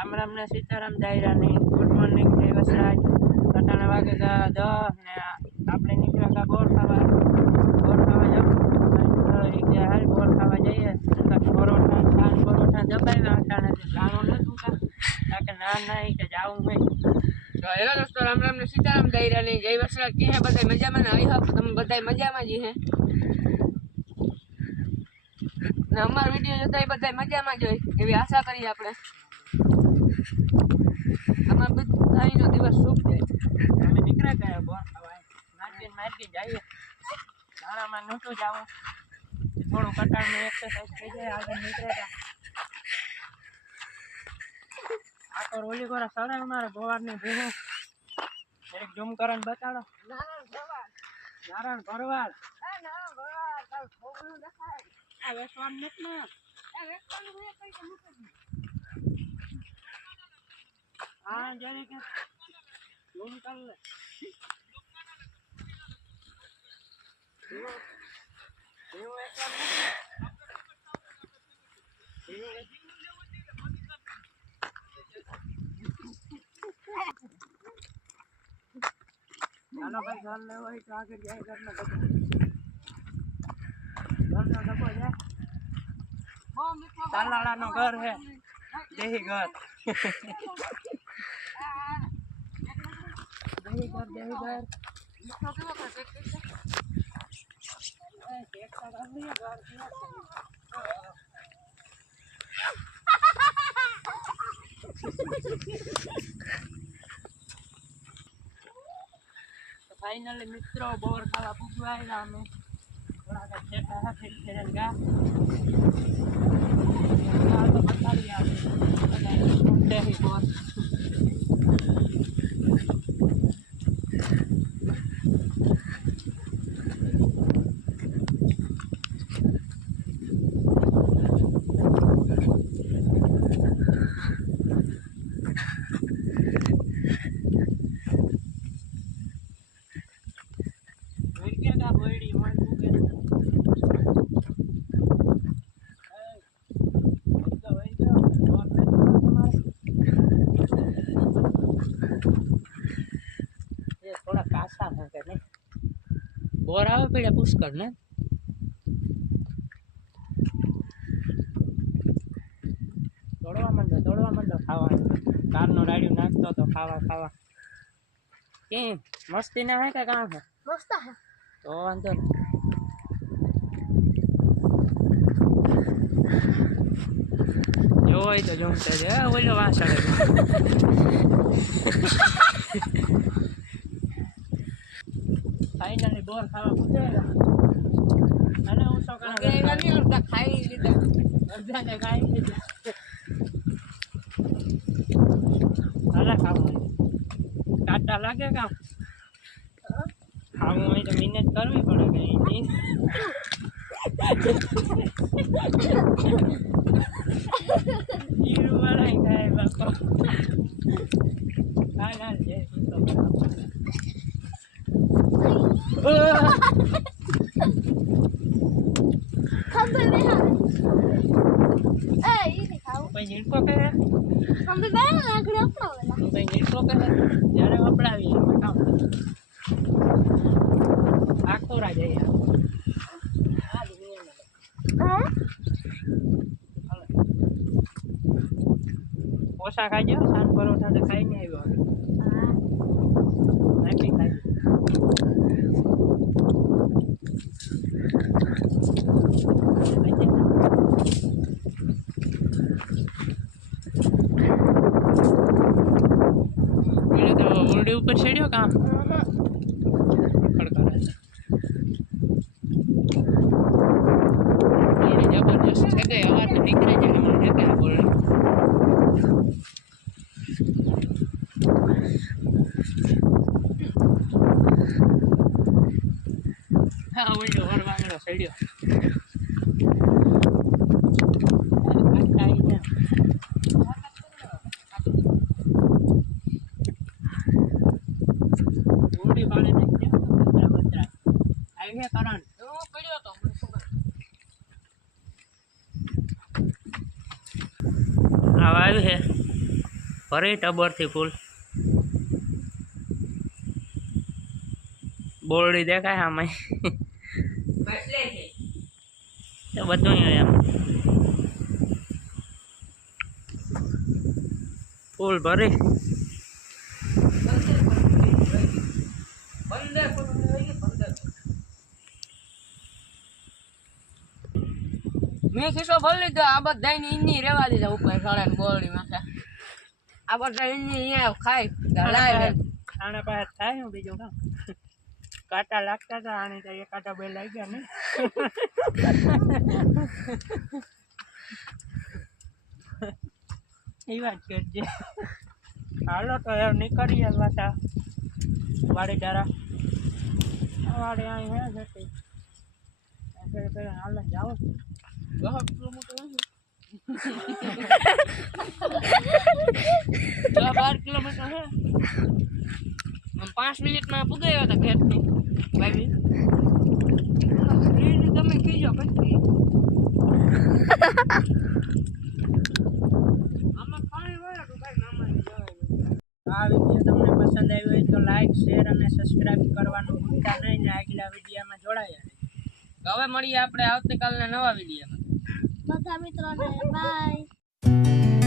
રામ રામ ને Sitaram દાયરાની good morning જય વસરાજ કટાણા વાગે 10 ને આપણે નીકળ્યા હતા બોર ખાવા જવું હાલ બોર ખાવા જઈએ પરોઠા શાક પરોઠા દબાવ્યા અટાણે જાણું નતું કે ના કે જાવું નહીં તો હેલો દોસ્તો રામ રામ ને સીતારામ દાયરાની જય વસરાજ કે હે બધા મજામાં ને આવી હક તમે બધા મજામાં જ હે ને અમારો વિડીયો જોતા બધા મજામાં જ હોય એવી આશા કરીએ આપણે અમાર બધાનો દિવસ શુભ જાય અમે નીકળ્યા ગયા બોર ખાવા માર્કેટ જઈએ નાણામાં નહોતું જવું થોડું કટાળની એક્સરસાઇઝ થઈ જાય આગળ નીકળ્યા આ તો રોલી ગોરા સળે અમારે ગોવારની ભેગું એક ઝૂમ કરીને બતાડો નારાયણ ભરવાડ આ વેસવાન નથી ને हाँ जरी के ज़ूम कर ले चलो भाई घर ले वही तो आगे जाए करना घर ना डबो जाए तालाड़ा नो घर है यही घर फाइनली मित्रों बोर खावा पूछवा हमें थोड़ा गा तो बता दिया बोर थोड़ा कासा है के नहीं बोर आवे पड़े पुष्कर ने दौड़वा मंडो खावा कार नो राडियो नाचतो तो खावा खावा के मस्ती ना है के काम है मस्त है तो अंदर जो तो जमते जे ओलो वासड़े फाइनली बोर खावा पूछेगा अरे वो सो का गेगा नहीं और खाई लीधा अर्धा ने खाई लीधा अरे खाओ काटा लगेगा खाओ मैं तो मेहनत करवी पड़ेगी नहीं हीरो वाला ही है बापा ना जे तो खंबे में है ए ये दिखाओ भाई नीलको के है खंबे में आंकड़े अपना वाला भाई नीलको के है यार अपड़ावी बताओ आखो राजा यार आ दुनिया में हां पोसा खाजो सान परोठा तो खाई नहीं आयो हां नहीं खाई उल्टे ऊपर चढ़ियो काम जबरदस्त जगह आवाज तो निकले जाए हमारे जगह बोल हाँ उल्टो और वांगड़ो चढ़ियो करण पड़ो तो आवाज है ભરી ટબરથી ફૂલ બોરડી દેખાય આમાં તો બધું એમ ફૂલ ભરી મેં ખિસ્સો ભરી લીધો આ બધા ઈની રેવા દીધા ઉપર સળે બોરડી માં આ બધા ઈની અહીંયા ખાઈ લાય આના પાસે થાય ને બીજું કામ કાંટા લાગતા હતા આને તો એક કાંટા બે લાગ્યા ને એ વાત કરજે હાલો તો એમ નીકળીએ પાછા વાડી ડારા વાડી અહીં હે જતી પેલા હાલ જાઓ 10 કિલોમીટર 12 કિલોમીટર હે 5 મિનિટમાં પુગાયો હતા ખેતની ભાઈ તમે કીજો પછી આમાં પાણી વળે તો ભાઈ મામા આ વિડીયો તમને પસંદ આવ્યો હોય તો લાઈક શેર અને સબસ્ક્રાઇબ કરવાનું ભૂલતા નહીં ને આગલા વિડીયોમાં જોડાયા હવે મળીએ આપણે આવતીકાલના નવા વિડીયોમાં બધા મિત્રોને બાય.